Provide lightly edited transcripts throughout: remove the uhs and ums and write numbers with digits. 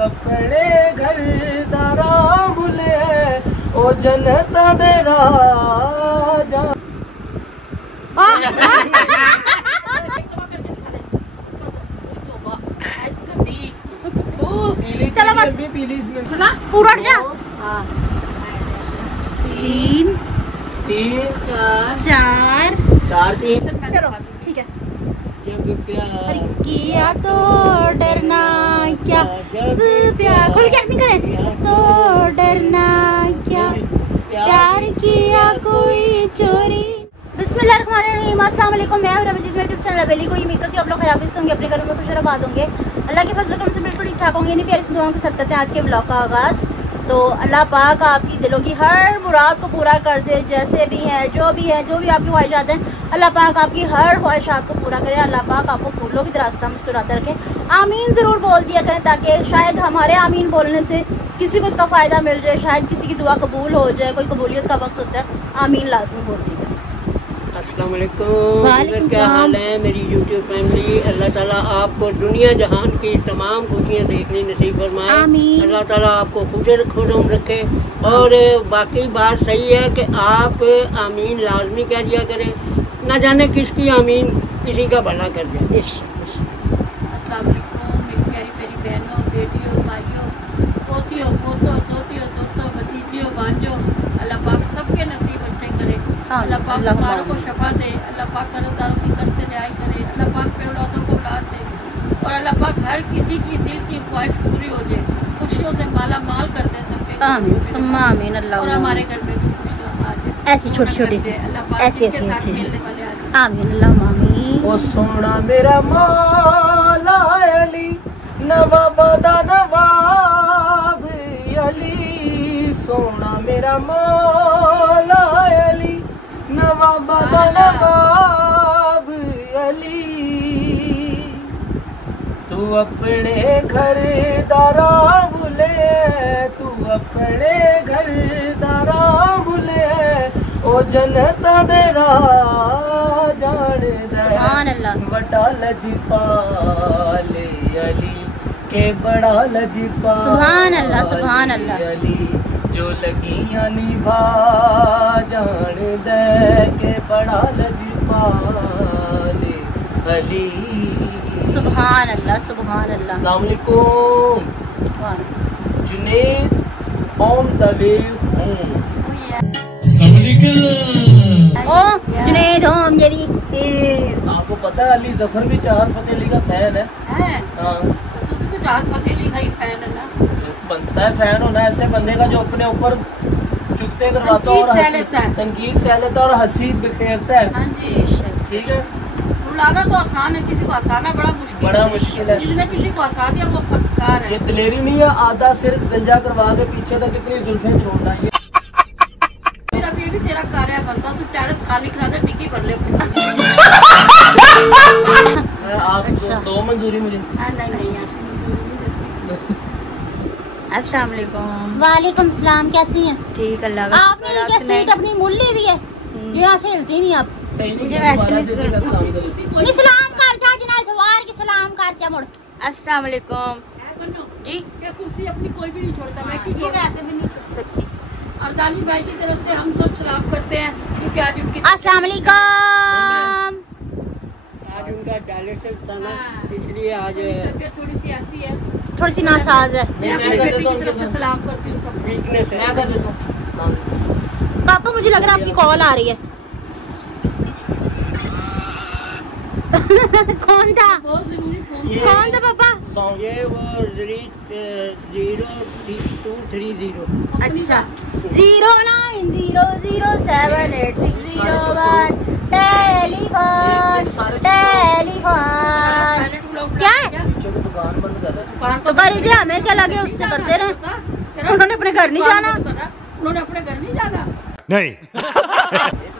अपने घर दारा भुले ओ जनता दे राजा। चलो बस पीली इसमें पूरा हट जा। 3 4 3 चलो ठीक है। जब प्यार किया तो डरना क्या, प्यार खुल के नहीं करे तो डरना क्या, प्यार किया कोई चोरी। बिस्मिल्लाहिर्रहमानिर्रहीम, अस्सलाम वालेकुम। मैं रमजीत यूट्यूब चैनल बेली को उम्मीद करती हूँ आप लोग खराब से होंगे, अपने घरों में खुश आबाद होंगे, अल्लाह के फजल करम से बिल्कुल ठीक ठाक होंगे। प्यारी सी दुआओं के साथ करते हैं आज के ब्लॉग का आगाज़। तो अल्लाह पाक आपकी दिलों की हर मुराद को पूरा कर दे, जैसे भी है जो भी आपकी ख्वाहिशात हैं, अल्लाह पाक आपकी हर ख्वाहिशात को पूरा करे। अल्लाह पाक आपको फूलों की तरह से मुस्कुराते रखें। आमीन ज़रूर बोल दिया करें ताकि शायद हमारे आमीन बोलने से किसी को इसका फ़ायदा मिल जाए, शायद किसी की दुआ कबूल हो जाए, कोई कबूलियत का वक्त होता है, आमीन लाजमी बोल दीजिए। अस्सलाम वालेकुम, क्या हाल है मेरी यूट्यूब फैमिली। अल्लाह ताला आपको दुनिया जहान की तमाम खुशियाँ देखने नसीब फरमाए। अल्लाह ताला आपको खुश रखे। और बाकी बात सही है कि आप आमीन लाजमी कह दिया करें, ना जाने किसकी आमीन किसी का भला कर जाए। अस्सलाम वालेकुम मेरी प्यारी प्यारी बहनों, बेटियों, भाइयों, पोतियों, पोतों, तोतियों, तोतों, भतीजियों, भांजों, अल्लाह पाक सबके नसीब अच्छे करे। अल्लाह पाक बीमारों को शफा दे, अल्लाह पाक कर्ज़दारों की कर्ज से रिहाई करे, अल्लाह पाक पे औलादों को औलाद दे और अल्लाह पाक हर किसी की दिल की ख्वाहिश पूरी हो जाए, खुशियों से माला माल कर दे सबके। आमीन अल्लाह। और हमारे घर में भी खुशियाँ आ जाए, ऐसी छोटी छोटी सी अल्लाह पाक ऐसी के साथ खेलने वाले आ जाए। आमीन अल्लाह आमीन। ओ सोना मेरा मौला अली, नवाबा दा नवाब अली, सोना मेरा मौला अली, नवाबा दा नवाब अली, तू अपने घर दारा भुले, तू अपने घर दारा भुले ओ जनता दे जान दे बड़ा लजपाले अली के बड़ा लजपाले सुभान अल्लाह अली, जो लगियां निभा जान दे के बड़ा लजपाले अली। सुभान अल्लाह सुभान अल्लाह। अस्सलाम वालेकुम। Junaid on the way home. ओ जुनैद होम ये भी। आपको पता है अली जफर भी चाहत फतेह अली का फैन है। हाँ, तो तू भी तो चाहत फतेह अली का ही फैन है ना। बनता है फैन होना ऐसे बंदे का जो अपने ऊपर चुगते करवाता और तनकीद सह लेता और हंसी बिखेरता है। हाँ जी ठीक है, रुलाना तो आसान है, किसी को हंसाना बड़ा मुश्किल है। जिसने किसी को हंसा दिया वो फनकार है। ये दिलेरी नहीं है, आधा सिर गंजा करवा के पीछे तक कितनी जुल्फें छोड़ना। ये मेरा भी तेरा कार्य बनता, तू टेरेस खाली करा दे, टिक्की भर ले अपनी। आप दो मंजूरी मुझे। अस्सलाम वालेकुम। वालेकुम सलाम, कैसी हैं? ठीक अल्लाह का। आपने ये क्या सीट अपनी मुल्ली भी है, यहाँ से हिलती नहीं आप। सही नहीं ये वैसे नहीं सलाम कर जा जिना सवार के सलाम कर जा मुड़। अस्सलाम वालेकुम जी। ये कुर्सी अपनी कोई भी नहीं छोड़ता, मैं क्यों ये वैसे भी नहीं छोड़ सकती। अरदानी भाई की तरफ से हम सब सलाम करते हैं क्योंकि आज उनकी अस्सलाम वालेकुम। आज उनका डायलिसिस था ना, इसलिए आज तबीयत थोड़ी सी ऐसी है, थोड़ी सी नासाज है। मैं अपनी बेटी की तरफ से सलाम करती हूँ सब। वीकनेस है। मैं कर देता हूँ। पापा मुझे लग रहा है आपकी कॉल आ रही है। कौन था? बहुत जरूरी फोन। कौन था पापा? ये वो 0230। अच्छा 0900786001 टेलीफोन क्या है? दुकान बंद कर रहे दुकान तो कर दीजिए, हमें क्या लगे उससे करते रहे। उन्होंने अपने घर नहीं जाना। उन्होंने अपने घर नहीं जाना नहीं।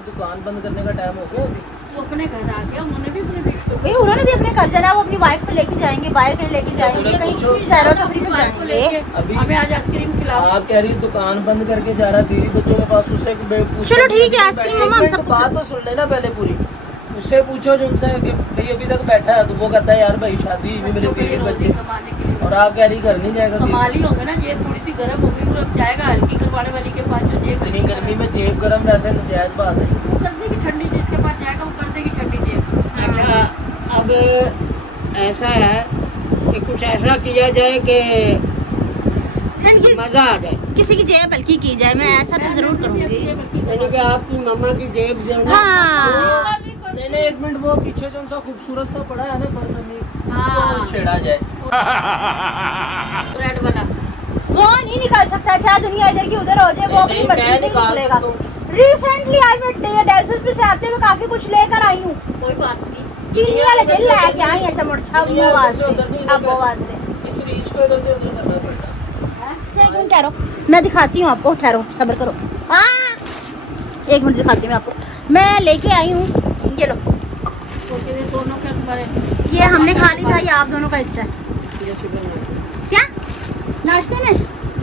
दुकान बंद करने का टाइम हो गया अभी। वो अपने घर आ गया, उन्होंने भी अपने भाई उन्होंने भी अपने घर जाना, वो अपनी वाइफ को लेके जाएंगे, बाहर कहीं लेके जाएंगे, कहीं सैरो तफरी में जाएंगे। अभी हमें आज आइसक्रीम खिलाओ। आप कह रही दुकान बंद करके जा रहा, बीवी बच्चों के पास, उससे चलो ठीक है आइसक्रीम मम्मा हम सब बात तो सुन लेना पहले पूरी। उससे पूछो जो उनसे कि भाई अभी तक बैठा है, तो वो कहता है यार भाई शादी हुई मेरे बीवी बच्चे, और आप कह रही घर नहीं जाएगा? कमाल ही होगा ना, जेब थोड़ी सी गर्म हो गई, अब जाएगा हल्की करवाने वाली के पास जो जेब इतनी गर्मी में जेब गर्म वैसे नजायज बात है। वो कर देगी ठंडी, जिसके पास जाएगा वो कर देगी ठंडी जेब। अच्छा अब ऐसा है कि कुछ ऐसा किया जाए कि मजा आ जाए, किसी की जेब हल्की की जाए, मैं ऐसा तो जरूर करूंगी। यानी कि आपकी मम्मा की जेब जो है ना, हाँ नहीं 1 मिनट, वो पीछे जो सा खूबसूरत सा पड़ा है ना पर्सन, हाँ छेड़ा जाए रेड वाला वो नहीं निकाल सकता, चाहे दुनिया इधर की उधर हो जाए, वो अपनी मर्जी से निकलेगा। रिसेंटली आज मैं डेल्सिस पे से आते हुए काफी कुछ लेकर आई हूँ। कोई बात नहीं, चीनी वाले दिल लेके आई है चमड़ा, अब वो वास्ते इस रीच को इधर से उधर करना पड़ता है। एक मिनट ठहरो, मैं दिखाती हूँ आपको, ठहरो सब्र करो। 1 मिनट दिखाती हूँ आपको, मैं लेके आई हूँ, ये लो। दोनों के ऊपर है, ये हमने खा ली था, ये आप दोनों का हिस्सा है। क्या नाश्ते में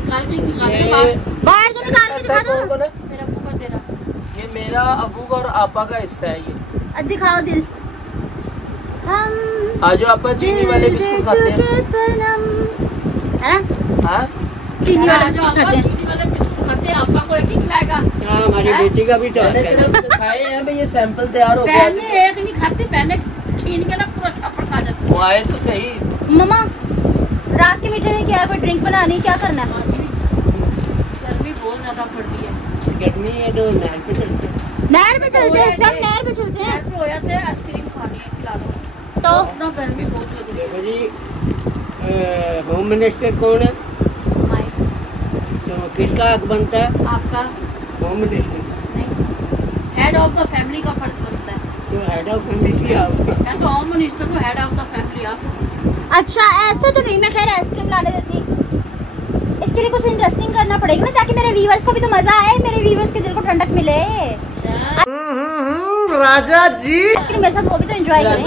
बाहर से बाहर से निकाल के दिखा दो। तेरा अब्बू का, तेरा ये मेरा अबू का और आपा का हिस्सा है ये। दिखाओ दिल। हम आज आपका चीनी वाले बिस्कुट खाते हैं, है हाँ? चीनी वाले जो बिस्कुट आपा खाते हैं। चीनी वाले बिस्कुट खाते हैं, आपा को एक ही खिलाएगा। हाँ हमारी बेटी का भी तो मैंने सिर्फ दिखाए हैं भाई, ये सैंपल तैयार हो गया। पहले एक नहीं खाती, पहले छीन के ना पूरा छापड़ खा जाती। वो आए तो सही। मम्मा रात के मीठे में क्या है, कोई ड्रिंक बनानी, क्या करना है? गर्मी बहुत ज्यादा पड़ रही है। गर्मी है तो नहर पे चलते हैं। नहर पे चलते हैं, इस टाइम नहर पे चलते हैं। घर पे हो जाते हैं, आइसक्रीम खानी है, खिला दो। तो इतना गर्मी बहुत लग रही देखो जी होम मिनिस्टर कौन है, है। माई तो किसका हक बनता है? आपका होम मिनिस्टर। नहीं, हेड ऑफ द फैमिली का फर्ज बनता है। तो हेड ऑफ फैमिली आप। मैं तो होम मिनिस्टर हूँ, हेड ऑफ द फैमिली आप। अच्छा ऐसे तो नहीं, मैं खैर आइसक्रीम लाने देती। इसके लिए कुछ इंटरेस्टिंग करना पड़ेगा ना, ताकि मेरे व्यूअर्स को भी तो मजा आए, मेरे व्यूअर्स के दिल को ठंडक मिले। राजा जी आइसक्रीम मेरे साथ वो भी तो एंजॉय करें।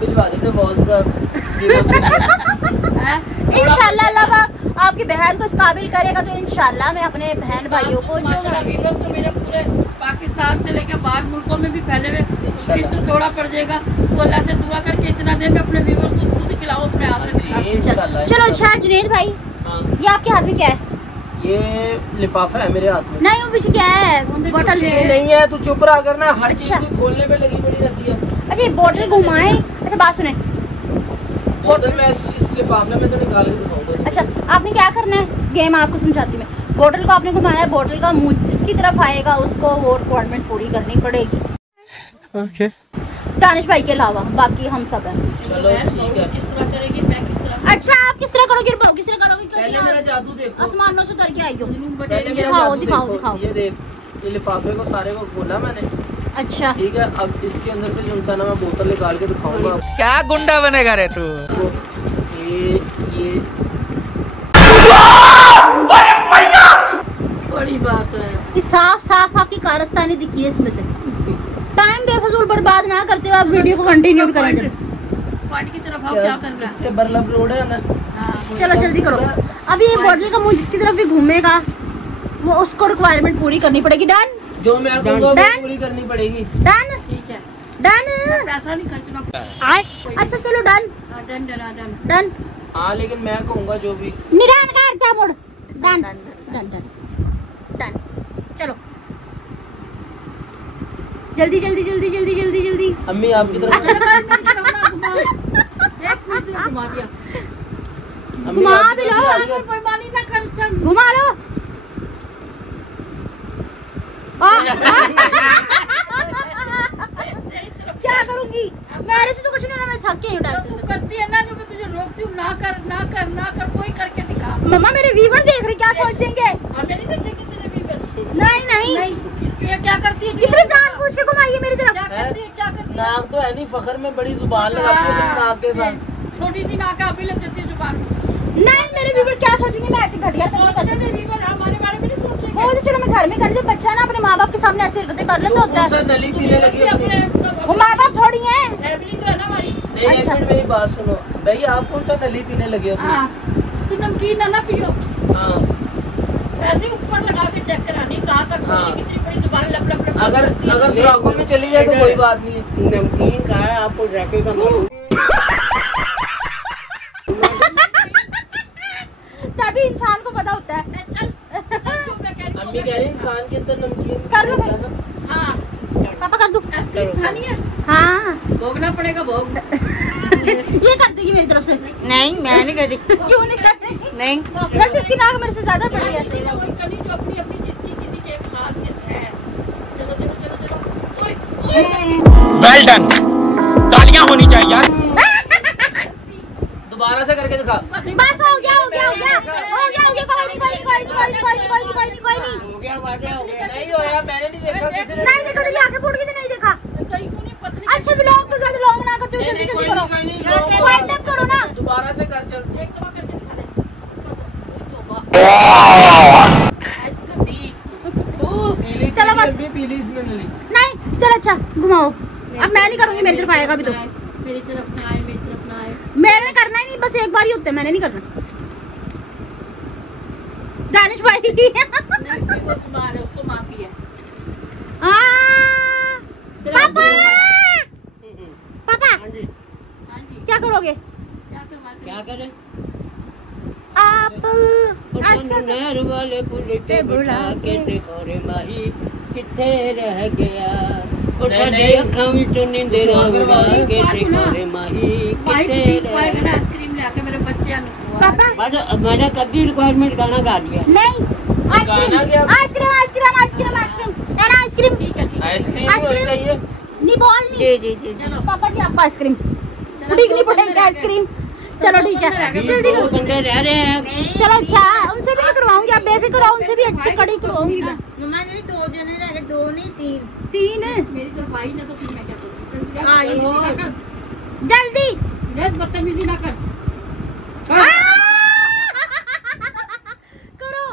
भिजवा देते बॉल्स का। इंशाल्लाह अल्लाह पाक आपकी बहन को इस काबिल करेगा, तो इंशाल्लाह मैं अपने बहन भाइयों को जो तो मेरे पूरे पाकिस्तान से लेकर बाहर मुल्कों में भी फैले हुए, तो थोड़ा पड़ जाएगा। तो अल्लाह से दुआ करके इतना दे, मैं अपने व्यूअर्स को खुद खिलाऊं अपने हाथ से। इंशाल्लाह। चलो अच्छा जुनेद भाई, हाँ। ये आपके हाथ में क्या है? ये लिफाफा है मेरे हाथ में। नहीं वो पीछे क्या है? बोतल ये नहीं है, तू चुप रहा करना, हर चीज अच्छा। तू खोलने पे लगी पड़ी रहती है। अच्छा ये बोतल घुमाए। अच्छा बात सुने, बोतल में इस लिफाफे में से निकाल के दिखाऊंगा। अच्छा आपने क्या करना है, गेम आपको समझाती हूँ मैं। बोतल को आपने घुमाया, बोतल का मुंह जिसकी तरफ आएगा उसको वो रिक्वायरमेंट पूरी करनी पड़ेगी। ओके। दानिश भाई के अलावा बाकी हम सब हैं। चलो ठीक है। किस तरह करेगी, मैं किस तरह। अच्छा आप किस तरह करोगे, किस तरह करोगे? पहले मेरा जादू देखो। आसमानों से उतर के आई हो। पहले मेरा दिखाओ जादू दिखाओ देखो। दिखाओ। ये देख, ये लिफाफे को सारे को खोला मैंने, अच्छा ठीक है। अब इसके अंदर से जो ना मैं बोतल निकाल के दिखाऊंगा। क्या गुंडा बनेगा रे तू? ये बड़ी बात है। ये साफ साफ आपकी कारस्तानी दिखी है इसमें से। टाइम बेफजूल बर्बाद ना करते हुए आप वीडियो को कंटिन्यू करें। पार्टी की तरफ आओ, क्या कर रहा है? इसके बर्लब रोड है ना। हाँ, चलो जल्दी करो। अब ये बोतल का मुंह जिसकी तरफ भी घूमेगा वो उसको रिक्वायरमेंट पूरी करनी पड़ेगी। डन जो मैं कहूँगा वो डन। पूरी करनी पड़ेगी। डन ठीक है, डन। पैसा नहीं खर्चना। अच्छा चलो डन हाँ, डन डन डन। डन। हाँ लेकिन मैं कहूँगा जो भी। निरान कर जा मोड़। Done done done done. चलो जल्दी जल्दी जल्दी जल्दी जल्दी जल्दी। अम्मी आपकी तरफ। घुमा दिया। अम्मी घुमा आपकी भी तरफ लो। से आ रही है। कोई मानी ना खर्चा। घुमा लो। क्या करूंगी, मेरे से तो कुछ नहीं, मैं थक गई हूँ। तू करती है ना, जो मैं तुझे रोकती हूँ, ना कर ना कर ना कर, कोई करके दिखा। मम्मा मेरे व्यूवर देख रहे, क्या सोचेंगे? हमें नहीं देखेंगे तेरे व्यूवर। नहीं नहीं नहीं, ये क्या करती है? इसने जानबूझ के घुमाई मेरी तरफ। क्या करती है, क्या करती है? नाक तो है नहीं, फखर में बड़ी जुबान लगाती है अपनी नाक के साथ। छोटी सी नाक आप ही लग जाती है जुबान। नहीं मेरे व्यूवर क्या सोचेंगे, मैं ऐसी घटिया तक नहीं सोचते करती। थे व्यूवर हमारे बारे में नहीं सोचेंगे। वो तो चलो मैं घर में कर, जब बच्चा ना अपने माँ बाप के सामने ऐसी हरकतें कर ले तो होता कौन सा है। नली पीने लगी अपनी? वो माँ बाप थोड़ी है। फैमिली जो है ना हमारी। नहीं, एक मिनट मेरी बात सुनो भाई, आप कौन सा नली पीने लगे अपनी? हाँ, तू नमकीन ना पियो, हाँ। ऐसे ही ऊपर लगा के चेक करानी कहाँ तक हाँ। पहुंची, कितनी बड़ी जुबान लप लप लप। अगर सुराखों में चली जाए तो कोई बात नहीं है। नमकीन का है, आपको जाके का मालूम। इंसान को पता होता है। अम्मी कह रही इंसान के अंदर नमकीन कर लो भाई। हाँ पापा कर दो। आइसक्रीम खानी है, हाँ भोगना पड़ेगा भोग। ये कर देगी मेरी तरफ से। नहीं मैं नहीं कर रही। क्यों नहीं कर रही? नहीं वैसे इसकी नाक मेरे से ज्यादा बड़ी है। वही करनी जो अपनी अपनी जिसकी किसी की एक खासियत है। चलो चलो चलो चलो। ओए ओए वेल डन, तालियां होनी चाहिए यार। दोबारा से करके दिखा। बस हो गया हो गया हो गया हो गया हो गया हो गया। कोई नहीं कोई नहीं कोई नहीं कोई नहीं कोई नहीं कोई नहीं कोई नहीं कोई नहीं। हो गया वादा हो गया। नहीं होया, मैंने नहीं देखा किसी ने। नहीं देखो देखिए आंखें फूट गई तो नहीं देखा। कहीं को नहीं पतली। अच्छा ब्लॉग तो ज्यादा लॉन्ग ना करते हो, जल्दी जल्दी करो। वाइंड अप करो ना। दोबारा से कर चल। एक दफा करके दिखा दे। चलो बस। पीली इसने ले ली। नहीं चलो अच्छा घुमाओ। अब मैं नहीं करूंगी, मेरी तरफ आएगा अभी तो। मेरी तरफ ना आए, मेरी तरफ ना आए। मैंने करना ही नहीं, बस एक बार ही होता है, मैंने नहीं करना। दानिश भाई नहीं वो तुम्हारे उसको माफी है। पापा पापा हाँ जी हाँ जी क्या करोगे क्या करवाते क्या करें? आप? ऐसा नहर वाले पुल पे बुला के देखो रे माही किथे रह गया। और साडे अखां विचों नींदर उड़ा के देखो रे माही किथे रह गया। आइसक्रीम लेके मेरे बच्चे पापा बस मैंने कदी रिक्वायरमेंट गाना गा दिया। नहीं आइसक्रीम गाना क्या? आइसक्रीम आइसक्रीम आइसक्रीम आइसक्रीम है ना आइसक्रीम। ठीक है ठीक है। आइसक्रीम होनी चाहिए। नहीं बोल नहीं। जी जी जी चलो पापा जी आपको आइसक्रीम ठीक नहीं पड़ेगी आइसक्रीम। चलो ठीक है जल्दी दो करो। बंदे रह रहे हैं। चलो अच्छा उनसे भी तो करवाऊंगी, आप बेफिक्र रहो, उनसे भी अच्छी कड़ी करवाऊंगी मैं। मम्मा जी 2 जने रह गए, 2 नहीं 3। 3 मेरी तरफ आई ना तो फिर मैं क्या करूँ? हाँ, ये चलो, ना कर। जल्दी। बदतमीजी ना कर। करो।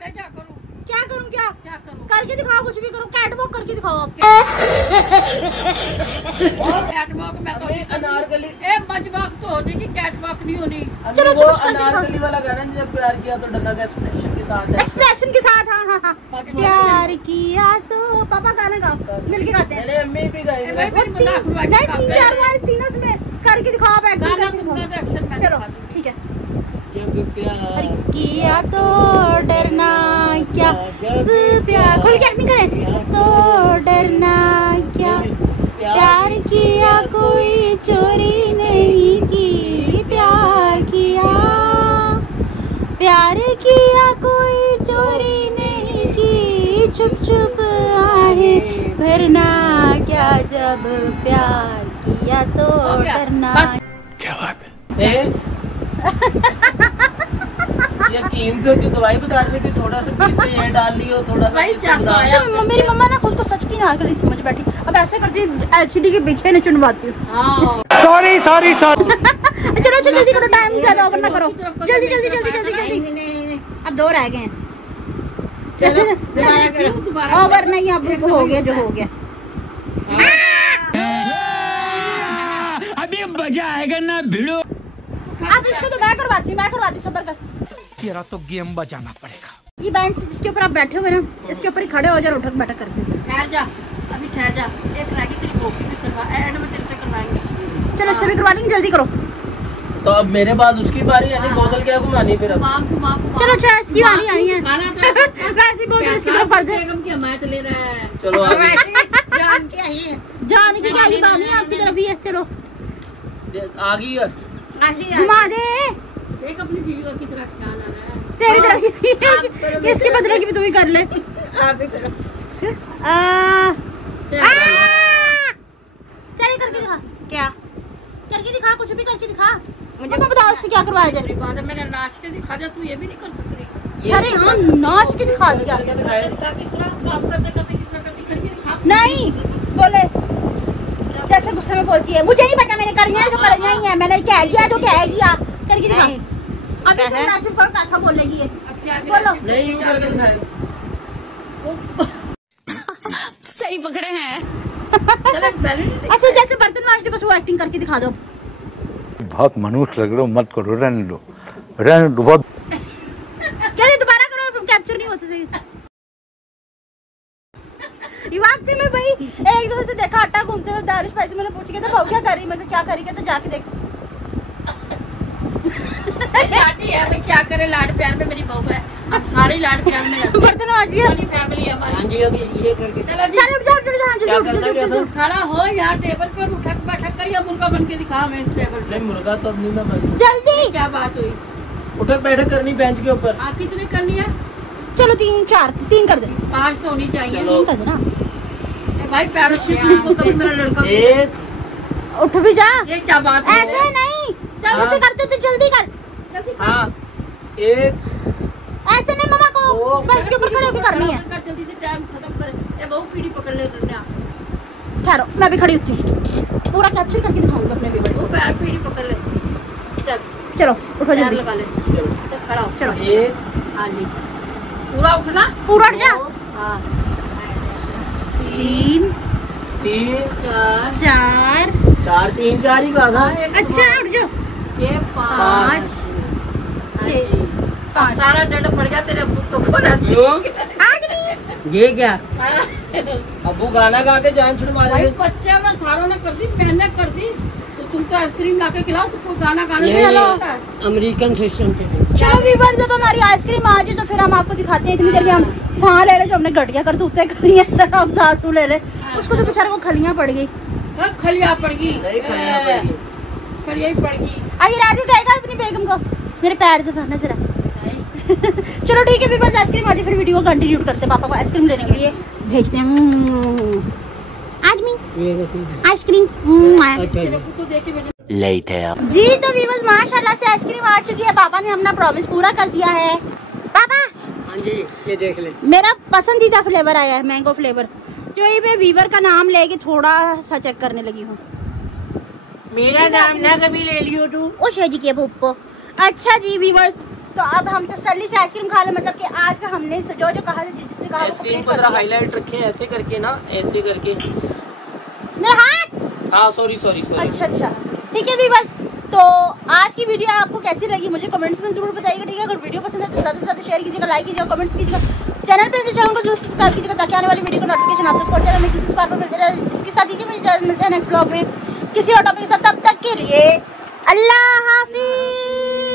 मैं क्या करूँ? क्या करूं क्या क्या करूँ? करके दिखाओ, कुछ भी करो, कैटवॉक करके दिखाओ आप। कैटवॉक मैं तो नहीं करनी। अनारकली ए मजबाक तो हो जाएगी, कैटवॉक नहीं होनी। चलो, वो चलो, चलो, अनारकली वाला गाना जब प्यार किया तो डरना का एक्सप्रेशन के साथ है। एक्सप्रेशन के साथ। हाँ हाँ हाँ प्यार किया तो पापा गाना गाओ, मिलके गाते हैं। मैंने अम्मी भी गाई है। मैं वो भी मजाक उड़वा के नहीं, गाते 3-4 वॉइस थी ना उसमें, करके दिखाओ आप एक्टिंग गाना करके तुमका दिखाओ। तो एक्शन मैं चलो दिखा दूँ। ठीक है। जब प्यार किया तो डरना क्या, प्यार खुल के एक्टिंग करें तो डरना क्या, प्यार किया कोई चोरी नहीं की, प्यार किया कोई चोरी नहीं की, चुप चुप आहे भरना क्या, जब प्यार किया तो हो गया, डरना। क्या बात है। यकीन से कि दवाई बता रहे थे थोड़ा सा बीच में ये डाल लियो, थोड़ा सा भाई, इसमें क्या डाल- सोया? अच्छा, मेरी मम्मा ना खुद को सच की नारकली समझ बैठी, अब ऐसे करती एलसीडी के पीछे न चुनवाती हूँ। हाँ सॉरी सॉरी सॉरी। चलो चलो जल्दी करो, टाइम ज्यादा ओवर ना करो, जल्दी जल्दी जल्दी जल्दी जल्दी। नहीं अब 2 रह गए हैं। दोबारा ओवर नहीं, अब हो गया जो हो गया। अभी मजा आएगा ना भिड़ो। अब इसको तो मैं करवाती हूँ, सबर कर। तेरा तो गेम बजाना पड़ेगा। ये बेंच जिसके ऊपर आप बैठे हुए ना, इसके ऊपर ही खड़े हो जाओ, उठक बैठक करके। ठहर जा, अभी ठहर जा। एक रागी तेरी कॉफी भी करवा, एंड में तेरे से करवाएंगे। चलो इससे भी करवा लेंगे, जल्दी करो। तो अब मेरे बाद उसकी बारी, यानी बोतल क्या घुमानी फिर अब। घुमा चलो अच्छा इसकी बारी आई है। खाना वैसे ही बोल इसकी तरफ कर दे। बेगम की हमायत ले रहा है। चलो आगे। जान के आई है। जान की क्या ही बानी है, आपकी तरफ ही है। चलो आ गई है। घुमा दे, देख अपनी बीवी का कितना ख्याल आ रहा है। तेरी तरफ ही। इसके बदले की भी तू ही कर ले। चल करके दिखा, क्या करके दिखा, कुछ भी करके दिखा। मुझे बताओ इससे क्या करवाया जाए। बात है, मैंने नाच के दिखा जा, तू ये भी नहीं कर सकती। अरे हाँ नाच के दिखा दिया। किस तरह काम करते करते किस तरह करती करके दिखा। नहीं बोले जैसे गुस्से में बोलती है, मुझे नहीं पता, मैंने करना है जो करना ही है, मैंने कह दिया तो कह दिया, करके दिखा। अब इसे नासिर पर कैसा बोलेगी ये, अब क्या बोलो। नहीं यूं करके दिखाएंगे। सही पकड़े हैं। चले पहले अच्छा जैसे बर्तन मांजते बस वो एक्टिंग करके दिखा दो। बहुत मनुष्य लग रहे हो, मत करो, रहने दो बहुत। क्या ये दोबारा करो, कैप्चर नहीं होता सही। ये वाकई में भाई एक दफे से देखा आटा घूमते हुए दानिश भाई से, मैंने पूछ के था भाव क्या कर रही, मैं कहा क्या करी, कहते जाके देख। लाटी है, मैं क्या करे, लाड प्यार में मेरी लाड प्यार में रहते बर्तन मांज दिया। हैं, फैमिली है हमारी। हाँ जी अभी ये करके चलो जी, चल उठ जा, उठ जा, हाँ, जल्दी क्या उठ, करना जल्दी है, उठ, जल्दी खड़ा हो यहाँ टेबल पर, उठक बैठक कर या मुर्गा बन के दिखा हमें इस टेबल पे। नहीं मुर्गा तो अब नहीं मैं बन उठ। सकता। जल्दी क्या बात हुई? उठक बैठक करनी बेंच के ऊपर। हाँ कितनी करनी है? चलो 3 4 3 कर दे। 5 तो होनी चाहिए। 3 कर दे ना। ए भाई पैरों से को कभी मेरा लड़का एक उठ भी जा। ये क्या बात है? ऐसे नहीं, चल ऐसे करते हो तो जल्दी कर। जल्दी कर। हाँ एक ऐसे नहीं, मम्मा को बेंच के ऊपर खड़े होकर करनी है। कर जल्दी से टाइम खत्म कर। ए बहू पीढ़ी पकड़ ले रन्या। ठहरो, मैं भी खड़ी होती हूँ, पूरा कैप्चर करके दिखाऊंगी अपने व्यूअर्स वो को। पैर पीढ़ी पकड़ ले। चल चलो उठो पैर जल्दी। लगा ले। चल खड़ा हो। चलो एक हाँ जी पूरा उठना। पूरा उठ जा। हाँ 3 तीन 4 4 चार 3 4 ही कहा था। अच्छा उठ जाओ। ये 5 6 5 सारा डंड पड़ गया तेरे अब्बू के ऊपर। आज नहीं। ये क्या अबू गाना गा के जान छुड़ मारे। भाई बच्चे में सारों ने कर दी, मैंने कर दी, तो तुमको आइसक्रीम ला के खिलाओ, तुमको गाना गाना ये नहीं आता है। अमेरिकन सिस्टम के चलो व्यूअर्स, जब हमारी आइसक्रीम आ जाए तो फिर हम आपको दिखाते हैं। इतनी देर में हम सांस ले ले जो हमने गठिया कर दूते करी है, सर हम सांस ले ले। उसको तो बेचारे को खलियां पड़ गई। हाँ, खलिया पड़ गई। नहीं खलिया पड़ गई। खलिया ही पड़ गई। अभी राजू कहेगा अपनी बेगम को मेरे पैर दबाना जरा। चलो ठीक है व्यूअर्स, आइसक्रीम आ जाए फिर वीडियो को कंटिन्यू करते हैं। पापा को आइसक्रीम लेने के लिए भेजते हैं। आदमी ये कैसी? आइसक्रीम अच्छा तेरे जी। को देख के मुझे जी। तो व्यूअर्स माशाल्लाह से आइसक्रीम आ चुकी है। पापा ने अपना प्रॉमिस पूरा कर दिया है। पापा हाँ जी ये देख ले। मेरा पसंदीदा फ्लेवर आया है, मैंगो फ्लेवर। जो ये मैं वीवर का नाम लेके थोड़ा सा चेक करने लगी हूँ। मेरा नाम ना कभी ले लियो तू। ओ शादी के पुप्पो। अच्छा जी व्यूअर्स, तो अब हम तसल्ली से आइसक्रीम खा ले, मतलब कि आज का हमने जो कहा था, जिसने कहा वो आइसक्रीम complete को कर जरा दिया। हाईलाइट रखे ऐसे करके ना, ऐसे करके। मेरा हाथ। हाँ सॉरी सॉरी सॉरी। अच्छा अच्छा ठीक है व्यूअर्स, तो आज की वीडियो आपको कैसी लगी मुझे कमेंट्स में जरूर बताइएगा। ठीक है, अगर वीडियो पसंद है तो ज़्यादा से ज़्यादा शेयर कीजिएगा, लाइक कीजिएगा, कमेंट्स कीजिएगा। चैनल पर तो चैनल को जरूर सब्सक्राइब कीजिएगा ताकि आने वाली वीडियो को नोटिफिकेशन आप तक पहुंच जाए। हमें किसी बार पर मिलते रहे। इसके साथ ही मुझे इजाज़त मिलते हैं नेक्स्ट ब्लॉग में किसी और टॉपिक के साथ। तब तक के लिए अल्लाह हाफिज़।